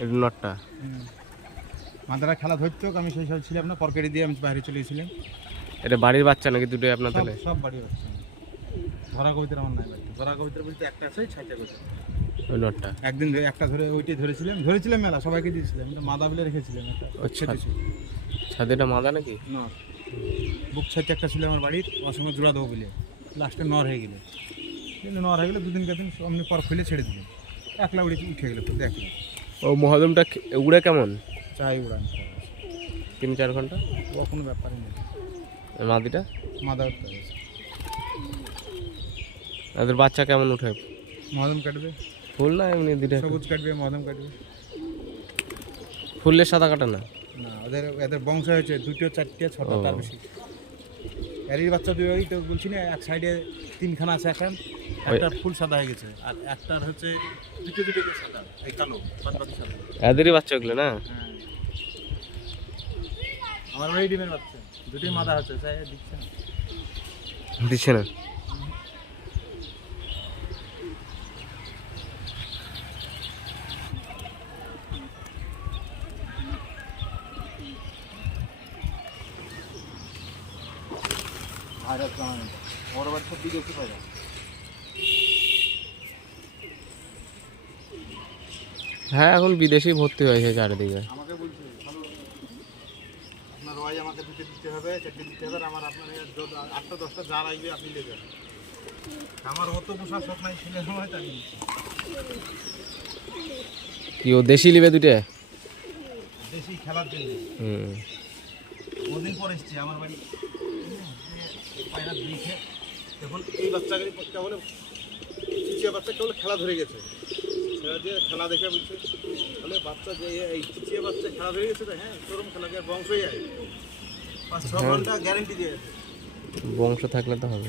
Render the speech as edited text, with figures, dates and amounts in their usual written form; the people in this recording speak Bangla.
এটা নটটা। মাদারা খেলা ধরতো, আমি সেই সব ছিলাম না, পরকেটে দিয়ে আমি বাইরে চলে গেছিলাম। এটা বাড়ির বাচ্চা নাকি দুটোই আপনার তাহলে? সব বাড়ির বাচ্চা। ধরা কবিতার আমার নাই বাড়িতে। ধরা কবিতার বলতে একটা আছে, ছাইটা কবিতা। ওই নটটা একদিন একটা ধরে ওইটাই ধরেছিলাম মেলা, সবাইকে দিয়েছিলাম। এটা মাদা বলে রেখেছিলাম। ছাদেটা মাদা নাকি? নর। বুক ছাইতে একটা ছিল আমার বাড়ির, অসময় জোড়া দেবো বলে লাস্টে নর হয়ে গেল। কিন্তু নর হয়ে গেলে দুদিন অমনি পর খুলে ছেড়ে দিলাম, একলা উঠে গেলো। তো দেখলো ও মহাদমটা উড়ে কেমন? চাই উড়ান 3-4 ঘন্টা, ও কোনো ব্যাপারই নেই। মাদিটা মাদা উঠতে গেছে। তাদের বাচ্চা কেমন উঠে? মদম কাটবে, ফুল না এমনি দুটো? সবুজ কাটবে, মদম কাটবে। ফুললে সাদা কাটা না? না, এদের বংশ হয়েছে 2টো 4টে 6টা, তার বেশি। এরই বাচ্চা দুই, ওই তো বলছি না, এক সাইডে 3খানা আছে, একটা ফুল সাদা হয়ে গেছে, আর একটার হচ্ছে দুটো করে সাদা, এই কালো, বাদ সাদা। এদেরই বাচ্চা ওগুলো না? হ্যাঁ, আমার ওই ডিমের বাচ্চা দুটোই মাদা হচ্ছে, তাই দিচ্ছে না। দিচ্ছে না? হ্যাঁ, এখন বিদেশি ভর্তি হয়েছে চারিদিকে। আমাকে বলছে আপনার ওয়াই আমাকে দুটো দিতে হবে, 4টে দিতে হবে, আমার আপনার 8টা 10টা যা লাগবে আপনি নেবেন। আমার অত পোষা শখ নাই, ছেলে সময় তাই কি ও দেশি নিবে দুটো? দেশি খেলার জন্য। ওদিন পর এসছি আমার বাড়ি, পায়রা দিয়েছে। এখন এই বাচ্চাগুলি কেবল চিচিয়া বাচ্চা কেবল খেলা ধরে গেছে, সেটা দিয়ে খেলা দেখে বলছে তাহলে বাচ্চা যে এই চিচিয়া বাচ্চা খেলা ধরে গেছে, হ্যাঁ তোরম খেলাকে বংশই যায় 5-6 ঘন্টা গ্যারেন্টি দিয়ে। বংশ থাকলে তো হবে।